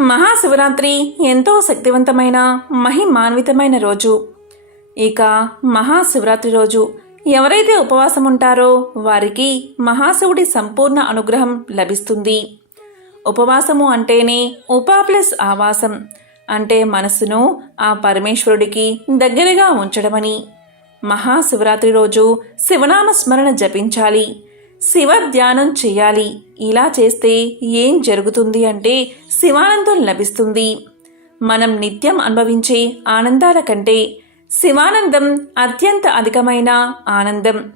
మహాశివరాత్రి ఎంతో శక్తివంతమైన మహిమాన్వితమైన రోజు. ఇక మహాశివరాత్రి రోజు ఎవరైతే ఉపవాసం ఉంటారో వారికి మహాశివుడి సంపూర్ణ అనుగ్రహం లభిస్తుంది. ఉపవాసము అంటేనే ఉపా ప్లస్ ఆవాసం అంటే మనస్సును ఆ పరమేశ్వరుడికి దగ్గరగా ఉంచడమని. మహాశివరాత్రి రోజు శివనామ స్మరణ జపించాలి శివ ధ్యానం చేయాలి. ఇలా చేస్తే ఏం జరుగుతుంది అంటే శివానందం లభిస్తుంది. మనం నిత్యం అనుభవించే ఆనందాల కంటే శివానందం అత్యంత అధికమైన ఆనందం.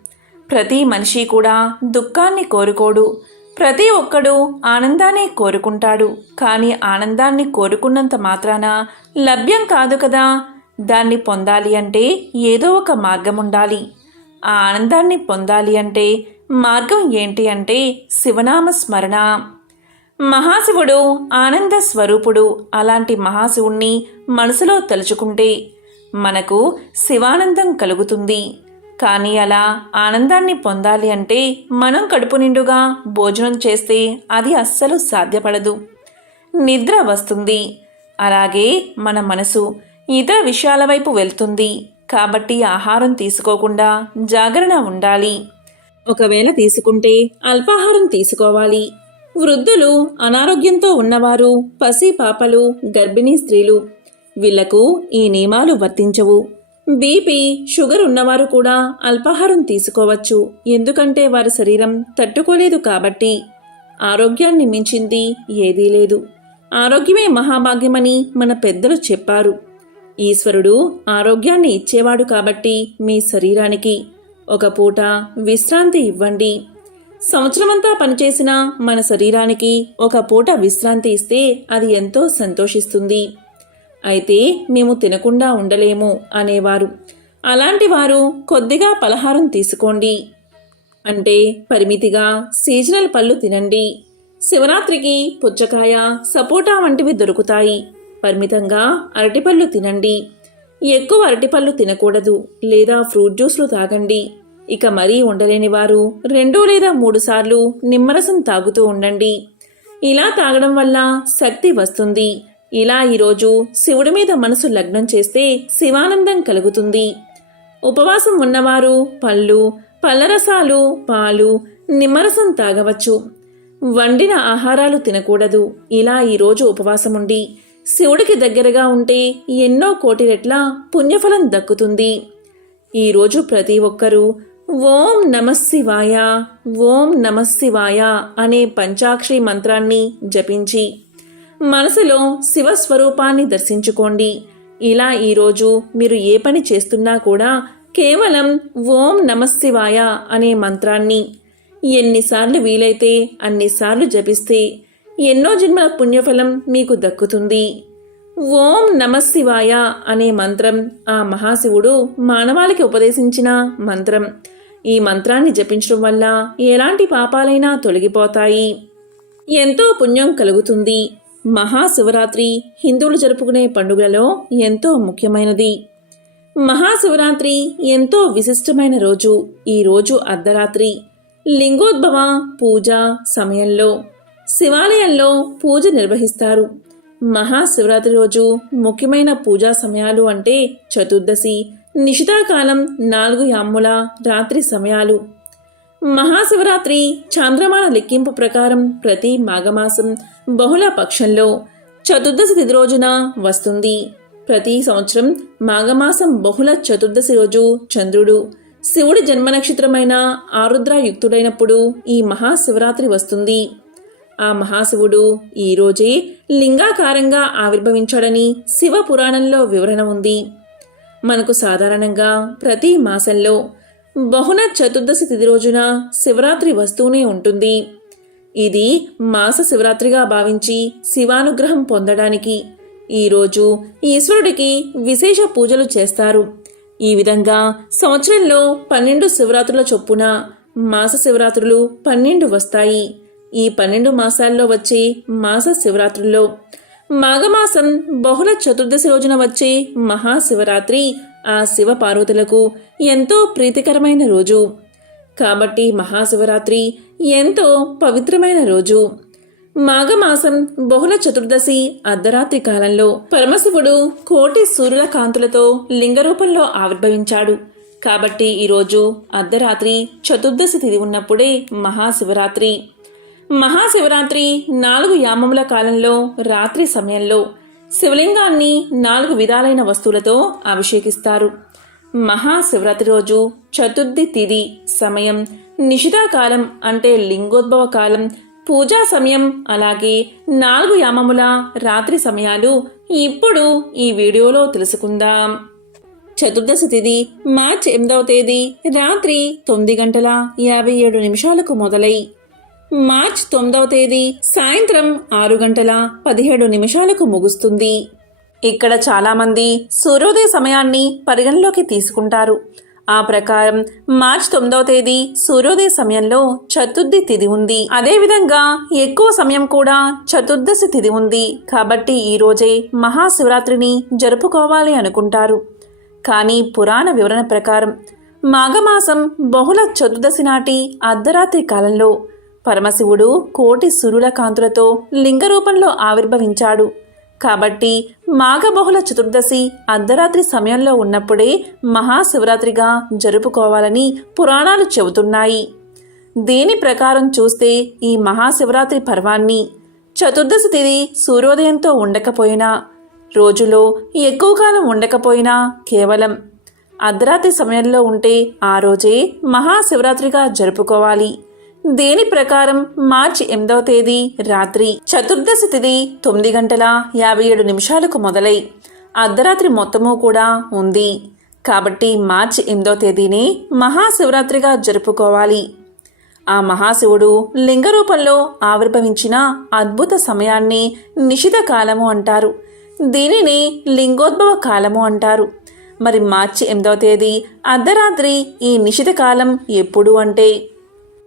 ప్రతి మనిషి కూడా దుఃఖాన్ని కోరుకోడు. ప్రతి ఒక్కడు ఆనందాన్ని కోరుకుంటాడు. కానీ ఆనందాన్ని కోరుకున్నంత మాత్రాన లభ్యం కాదు కదా. దాన్ని పొందాలి అంటే ఏదో ఒక మార్గం ఉండాలి. ఆ ఆనందాన్ని పొందాలి అంటే మార్గం ఏంటి అంటే శివనామ స్మరణ. మహాశివుడు ఆనంద స్వరూపుడు. అలాంటి మహాశివుణ్ణి మనసులో తలుచుకుంటే మనకు శివానందం కలుగుతుంది. కానీ అలా ఆనందాన్ని పొందాలి అంటే మనం కడుపు నిండుగా భోజనం చేస్తే అది అస్సలు సాధ్యపడదు. నిద్ర వస్తుంది. అలాగే మన మనసు ఇతర విషయాల వైపు వెళ్తుంది. కాబట్టి ఆహారం తీసుకోకుండా జాగరణ ఉండాలి. ఒకవేళ తీసుకుంటే అల్పాహారం తీసుకోవాలి. వృద్ధులు అనారోగ్యంతో ఉన్నవారు పసి పాపలు గర్భిణీ స్త్రీలు వీళ్ళకు ఈ నియమాలు వర్తించవు. బీపీ షుగర్ ఉన్నవారు కూడా అల్పాహారం తీసుకోవచ్చు. ఎందుకంటే వారి శరీరం తట్టుకోలేదు కాబట్టి. ఆరోగ్యాన్ని మించింది ఏదీ లేదు. ఆరోగ్యమే మహాభాగ్యమని మన పెద్దలు చెప్పారు. ఈశ్వరుడు ఆరోగ్యాన్ని ఇచ్చేవాడు కాబట్టి మీ శరీరానికి ఒక పూట విశ్రాంతి ఇవ్వండి. సంవత్సరమంతా పనిచేసిన మన శరీరానికి ఒక పూట విశ్రాంతి ఇస్తే అది ఎంతో సంతోషిస్తుంది. అయితే మేము తినకుండా ఉండలేము అనేవారు. అలాంటి వారు కొద్దిగా పలహారం తీసుకోండి. అంటే పరిమితిగా సీజనల్ పళ్ళు తినండి. శివరాత్రికి పుచ్చకాయ సపోటా వంటివి దొరుకుతాయి. పరిమితంగా అరటిపళ్ళు తినండి. ఎక్కువ అరటిపళ్ళు తినకూడదు లేదా ఫ్రూట్ జ్యూస్లు తాగండి. ఇక మరీ ఉండలేని వారు రెండు లేదా మూడు సార్లు నిమ్మరసం తాగుతూ ఉండండి. ఇలా తాగడం వల్ల శక్తి వస్తుంది. ఇలా ఈరోజు శివుడి మీద మనసు లగ్నం చేస్తే శివానందం కలుగుతుంది. ఉపవాసం ఉన్నవారు పళ్ళు పళ్ళరసాలు పాలు నిమ్మరసం తాగవచ్చు. వండిన ఆహారాలు తినకూడదు. ఇలా ఈరోజు ఉపవాసం ఉండి శివుడికి దగ్గరగా ఉంటే ఎన్నో కోటి రెట్ల పుణ్యఫలం దక్కుతుంది. ఈరోజు ప్రతి ఒక్కరూ ఓం నమశివాయ ఓం నమశివాయ అనే పంచాక్షి మంత్రాన్ని జపించి మనసులో శివస్వరూపాన్ని దర్శించుకోండి. ఇలా ఈరోజు మీరు ఏ పని చేస్తున్నా కూడా కేవలం ఓం నమశివాయ అనే మంత్రాన్ని ఎన్నిసార్లు వీలైతే అన్నిసార్లు జపిస్తే ఎన్నో జన్మల పుణ్యఫలం మీకు దక్కుతుంది. ఓం నమశివాయ అనే మంత్రం ఆ మహాశివుడు మానవాళికి ఉపదేశించిన మంత్రం. ఈ మంత్రాన్ని జపించడం వల్ల ఎలాంటి పాపాలైనా తొలగిపోతాయి. ఎంతో పుణ్యం కలుగుతుంది. మహాశివరాత్రి హిందువులు జరుపుకునే పండుగలలో ఎంతో ముఖ్యమైనది. మహాశివరాత్రి ఎంతో విశిష్టమైన రోజు. ఈ రోజు అర్ధరాత్రి. లింగోద్భవ పూజ సమయంలో. శివాలయంలో పూజ నిర్వహిస్తారు. మహాశివరాత్రి రోజు ముఖ్యమైన పూజా సమయాలు అంటే చతుర్దశి నిషితాకాలం నాలుగు యామ్ముల రాత్రి సమయాలు. మహాశివరాత్రి చంద్రమాన లెక్కింపు ప్రకారం ప్రతి మాఘమాసం బహుళ పక్షంలో చతుర్దశి తిథి రోజున వస్తుంది. ప్రతి సంవత్సరం మాఘమాసం బహుళ చతుర్దశి రోజు చంద్రుడు శివుడి జన్మ నక్షత్రమైన ఆరుద్ర యుక్తుడైనప్పుడు ఈ మహాశివరాత్రి వస్తుంది. ఆ మహాశివుడు ఈరోజే లింగాకారంగా ఆవిర్భవించాడని శివ పురాణంలో వివరణ ఉంది. మనకు సాధారణంగా ప్రతి మాసంలో బహున చతుర్దశి తిథి రోజున శివరాత్రి వస్తూనే ఉంటుంది. ఇది మాస శివరాత్రిగా భావించి శివానుగ్రహం పొందడానికి ఈరోజు ఈశ్వరుడికి విశేష పూజలు చేస్తారు. ఈ విధంగా సంవత్సరంలో పన్నెండు శివరాత్రుల చొప్పున మాస శివరాత్రులు పన్నెండు వస్తాయి. ఈ పన్నెండు మాసాల్లో వచ్చే మాస శివరాత్రుల్లో. మాఘమాసం బహుళ చతుర్దశి రోజున వచ్చే మహాశివరాత్రి ఆ శివ పార్వతులకు ఎంతో ప్రీతికరమైన రోజు. కాబట్టి మహాశివరాత్రి ఎంతో పవిత్రమైన రోజు. మాఘమాసం బహుళ చతుర్దశి అర్ధరాత్రి కాలంలో పరమశివుడు కోటి సూర్యుల కాంతులతో లింగరూపంలో ఆవిర్భవించాడు. కాబట్టి ఈరోజు అర్ధరాత్రి చతుర్దశి తిది ఉన్నప్పుడే మహాశివరాత్రి. మహాశివరాత్రి నాలుగు యామముల కాలంలో రాత్రి సమయంలో శివలింగాన్ని నాలుగు విధాలైన వస్తువులతో అభిషేకిస్తారు. మహాశివరాత్రి రోజు చతుర్థి తిథి సమయం నిషితాకాలం అంటే లింగోద్భవ కాలం పూజా సమయం అలాగే నాలుగు యామముల రాత్రి సమయాలు ఇప్పుడు ఈ వీడియోలో తెలుసుకుందాం. చతుర్దశి తిథి మార్చి ఎనిమిదవ తేదీ రాత్రి తొమ్మిది గంటల యాభై ఏడు నిమిషాలకు మొదలై మార్చ్ తొమ్మిదవ తేదీ సాయంత్రం ఆరు గంటల పదిహేడు నిమిషాలకు ముగుస్తుంది. ఇక్కడ చాలామంది సూర్యోదయ సమయాన్ని పరిగణలోకి తీసుకుంటారు. ఆ ప్రకారం మార్చ్ తొమ్మిదవ తేదీ సూర్యోదయ సమయంలో చతుర్థి తిథి ఉంది. అదేవిధంగా ఎక్కువ సమయం కూడా చతుర్దశి తిథి ఉంది. కాబట్టి ఈ రోజే మహాశివరాత్రిని జరుపుకోవాలి అనుకుంటారు. కానీ పురాణ వివరణ ప్రకారం మాఘమాసం బహుళ చతుర్దశి నాటి అర్ధరాత్రి కాలంలో పరమశివుడు కోటి సూర్యుల కాంతులతో లింగ రూపంలో ఆవిర్భవించాడు. కాబట్టి మాఘబహుళ చతుర్దశి అర్ధరాత్రి సమయంలో ఉన్నప్పుడే మహాశివరాత్రిగా జరుపుకోవాలని పురాణాలు చెబుతున్నాయి. దీని ప్రకారం చూస్తే ఈ మహాశివరాత్రి పర్వాన్ని చతుర్దశి తిది సూర్యోదయంతో ఉండకపోయినా రోజులో ఎక్కువ కాలం ఉండకపోయినా కేవలం అర్ధరాత్రి సమయంలో ఉంటే ఆ రోజే మహాశివరాత్రిగా జరుపుకోవాలి. దేని ప్రకారం మార్చి ఎనిమిదవ తేదీ రాత్రి చతుర్దశి తిథి తొమ్మిది గంటల యాభై ఏడు నిమిషాలకు మొదలై అర్ధరాత్రి మొత్తము కూడా ఉంది. కాబట్టి మార్చి ఎనిమిదవ తేదీని మహాశివరాత్రిగా జరుపుకోవాలి. ఆ మహాశివుడు లింగ రూపంలో ఆవిర్భవించిన అద్భుత సమయాన్ని నిషిత కాలము అంటారు. దీనిని లింగోద్భవ కాలము అంటారు. మరి మార్చి ఎనిమిదవ తేదీ అర్ధరాత్రి ఈ నిషిత కాలం ఎప్పుడు అంటే?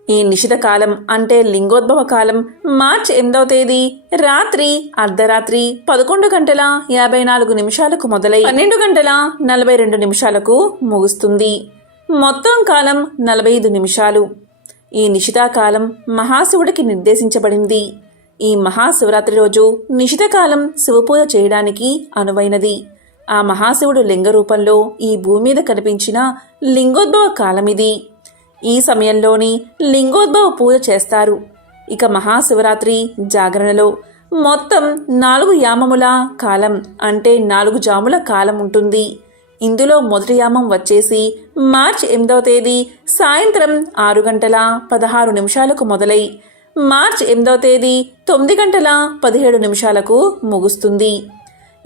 ఈ నిషిత కాలం అంటే లింగోద్భవ కాలం మార్చ్ ఎనిమిదవ తేదీ రాత్రి అర్ధరాత్రి పదకొండు గంటల యాభై నాలుగు నిమిషాలకు మొదలై పన్నెండు గంటల నలభై రెండు నిమిషాలకు ముగుస్తుంది. మొత్తం కాలం నలభై ఐదు నిమిషాలు. ఈ నిషితాకాలం మహాశివుడికి నిర్దేశించబడింది. ఈ మహాశివరాత్రి రోజు నిషితకాలం శివపూజ చేయడానికి అనువైనది. ఆ మహాశివుడు లింగ రూపంలో ఈ భూమి మీద కనిపించిన లింగోద్భవ కాలమిది. ఈ సమయంలోని లింగోద్భవ పూజ చేస్తారు. ఇక మహాశివరాత్రి జాగరణలో మొత్తం నాలుగు యామముల కాలం అంటే నాలుగు జాముల కాలం ఉంటుంది. ఇందులో మొదటి యామం వచ్చేసి మార్చి ఎనిమిదవ తేదీ సాయంత్రం ఆరు గంటల పదహారు నిమిషాలకు మొదలై మార్చి ఎనిమిదవ తేదీ తొమ్మిది గంటల పదిహేడు నిమిషాలకు ముగుస్తుంది.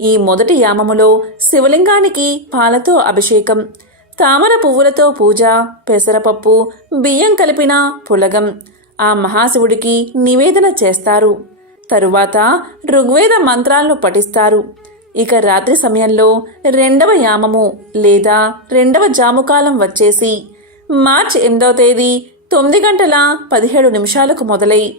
ఈ మొదటి యామములో శివలింగానికి పాలతో అభిషేకం తామర పువ్వులతో పూజ పెసరపప్పు బియ్యం కలిపిన పులగం. ఆ మహాశివుడికి నివేదన చేస్తారు. తరువాత ఋగ్వేద మంత్రాలను పఠిస్తారు. ఇక రాత్రి సమయంలో రెండవ యామము లేదా రెండవ జాముకాలం వచ్చేసి మార్చి ఎనిమిదవ తేదీ తొమ్మిది గంటల పదిహేడు నిమిషాలకు మొదలై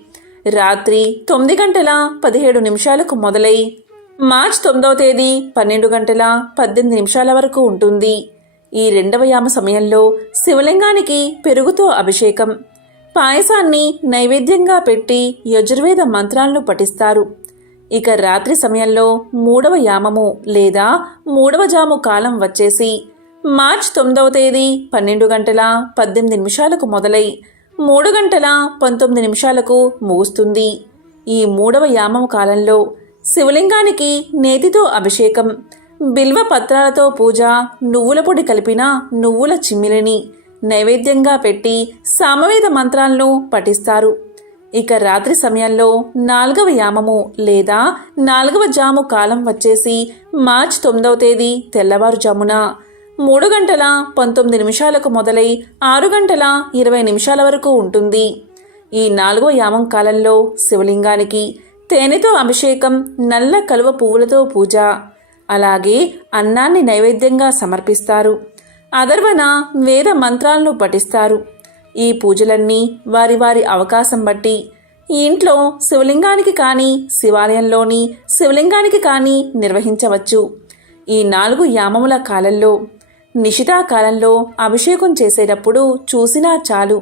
రాత్రి తొమ్మిది గంటల పదిహేడు నిమిషాలకు మొదలై మార్చి తొమ్మిదవ తేదీ పన్నెండు గంటల పద్దెనిమిది నిమిషాల వరకు ఉంటుంది. ఈ రెండవ యామ సమయంలో శివలింగానికి పెరుగుతో అభిషేకం. పాయసాన్ని నైవేద్యంగా పెట్టి యజుర్వేద మంత్రాలను పఠిస్తారు. ఇక రాత్రి సమయంలో మూడవ యామము లేదా మూడవ జాము కాలం వచ్చేసి మార్చ్ తొమ్మిదవ తేదీ పన్నెండు గంటల పద్దెనిమిది నిమిషాలకు మొదలై మూడు గంటల పంతొమ్మిది నిమిషాలకు ముగుస్తుంది. ఈ మూడవ యామం కాలంలో శివలింగానికి నేతితో అభిషేకం. బిల్వ పత్రాలతో పూజ నువ్వుల పొడి కలిపిన నువ్వుల చిమ్మిలిని నైవేద్యంగా పెట్టి సామవేద మంత్రాలను పఠిస్తారు. ఇక రాత్రి సమయంలో నాలుగవ యామము లేదా నాలుగవ జాము కాలం వచ్చేసి మార్చి తొమ్మిదవ తేదీ తెల్లవారుజామున. మూడు గంటల పంతొమ్మిది నిమిషాలకు మొదలై ఆరు గంటల ఇరవై నిమిషాల వరకు ఉంటుంది. ఈ నాలుగవ యామం కాలంలో శివలింగానికి తేనెతో అభిషేకం నల్ల కలువ పువ్వులతో పూజ. అలాగే అన్నాన్ని నైవేద్యంగా సమర్పిస్తారు. అదర్వన వేద మంత్రాలను పఠిస్తారు. ఈ పూజలన్నీ వారి వారి అవకాశం బట్టి ఈ ఇంట్లో శివలింగానికి కానీ శివాలయంలోని శివలింగానికి కానీ నిర్వహించవచ్చు. ఈ నాలుగు యామముల కాలంలో నిషితా కాలంలో అభిషేకం చేసేటప్పుడు చూసినా చాలు.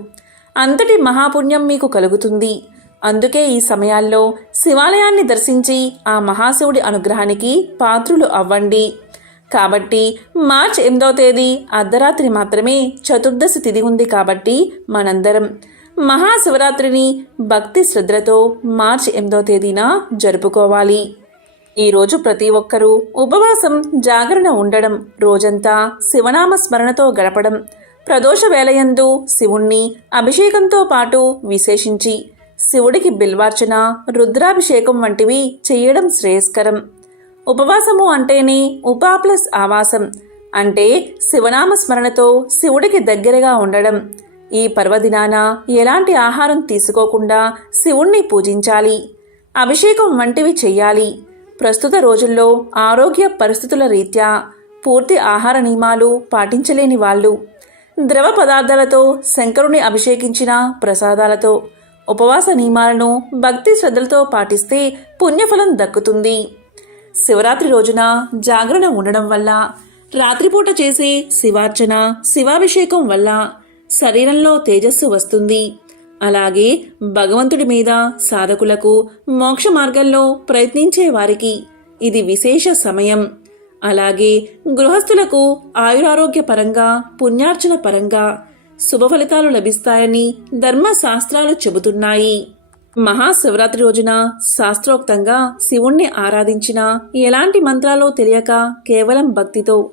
అంతటి మహాపుణ్యం మీకు కలుగుతుంది. అందుకే ఈ సమయాల్లో శివాలయాన్ని దర్శించి ఆ మహాశివుడి అనుగ్రహానికి పాత్రులు అవ్వండి. కాబట్టి మార్చ్ ఎనిమిదో తేదీ అర్ధరాత్రి మాత్రమే చతుర్దశి తిథి ఉంది కాబట్టి మనందరం మహాశివరాత్రిని భక్తి శ్రద్ధలతో మార్చ్ ఎనిమిదో తేదీన జరుపుకోవాలి. ఈరోజు ప్రతి ఒక్కరూ ఉపవాసం జాగరణ ఉండడం రోజంతా శివనామ స్మరణతో గడపడం ప్రదోష వేలయందు శివుణ్ణి అభిషేకంతో పాటు విశేషించి శివుడికి బిల్వార్చన రుద్రాభిషేకం వంటివి చేయడం శ్రేయస్కరం. ఉపవాసము అంటేనే ఉపా ప్లస్ ఆవాసం అంటే శివనామ స్మరణతో శివుడికి దగ్గరగా ఉండడం. ఈ పర్వదినాన ఎలాంటి ఆహారం తీసుకోకుండా శివుణ్ణి పూజించాలి. అభిషేకం వంటివి చెయ్యాలి. ప్రస్తుత రోజుల్లో ఆరోగ్య పరిస్థితుల రీత్యా పూర్తి ఆహార నియమాలు పాటించలేని వాళ్ళు. ద్రవ పదార్థాలతో శంకరుని అభిషేకించిన ప్రసాదాలతో ఉపవాస నియమాలను భక్తి శ్రద్ధలతో పాటిస్తే పుణ్యఫలం దక్కుతుంది. శివరాత్రి రోజున జాగరణ ఉండడం వల్ల రాత్రిపూట చేసే శివార్చన శివాభిషేకం వల్ల శరీరంలో తేజస్సు వస్తుంది. అలాగే భగవంతుడి మీద సాధకులకు మోక్ష మార్గంలో ప్రయత్నించే వారికి ఇది విశేష సమయం. అలాగే గృహస్థులకు ఆయురారోగ్య పరంగా పుణ్యార్చన పరంగా శుభ ఫలితాలు లభిస్తాయని ధర్మశాస్త్రాలు చెబుతున్నాయి. మహాశివరాత్రి రోజున శాస్త్రోక్తంగా శివుణ్ణి ఆరాధించిన ఎలాంటి మంత్రాలో తెలియక కేవలం భక్తితో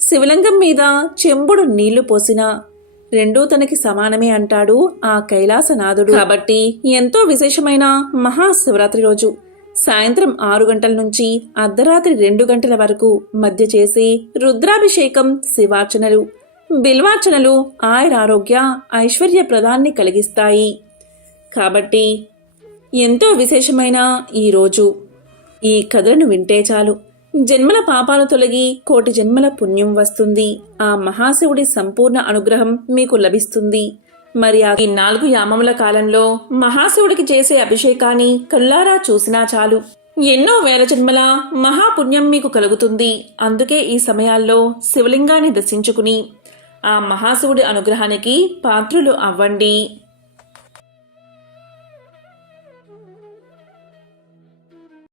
శివలింగం మీద చెంబుడు నీళ్ళు పోసినా రెండూ తనకి సమానమే అంటాడు ఆ కైలాసనాథుడు. కాబట్టి ఎంతో విశేషమైన మహాశివరాత్రి రోజు సాయంత్రం ఆరు గంటల నుంచి అర్ధరాత్రి రెండు గంటల వరకు మధ్య చేసి రుద్రాభిషేకం శివార్చనలు. బిల్వార్చనలు ఆయురారోగ్య ఐశ్వర్య ప్రదాన్ని కలిగిస్తాయి. కాబట్టి ఎంతో విశేషమైన ఈ రోజు. ఈ కథలను వింటే చాలు. జన్మల పాపాలు తొలగి కోటి జన్మల పుణ్యం వస్తుంది. ఆ మహాశివుడి సంపూర్ణ అనుగ్రహం మీకు లభిస్తుంది. మరి ఆ ఈ నాలుగు యామముల కాలంలో మహాశివుడికి చేసే అభిషేకాన్ని కల్లారా చూసినా చాలు. ఎన్నో వేల జన్మల మహాపుణ్యం మీకు కలుగుతుంది. అందుకే ఈ సమయాల్లో శివలింగాన్ని దర్శించుకుని ఆ మహాశివుడి అనుగ్రహానికి పాత్రులు అవ్వండి.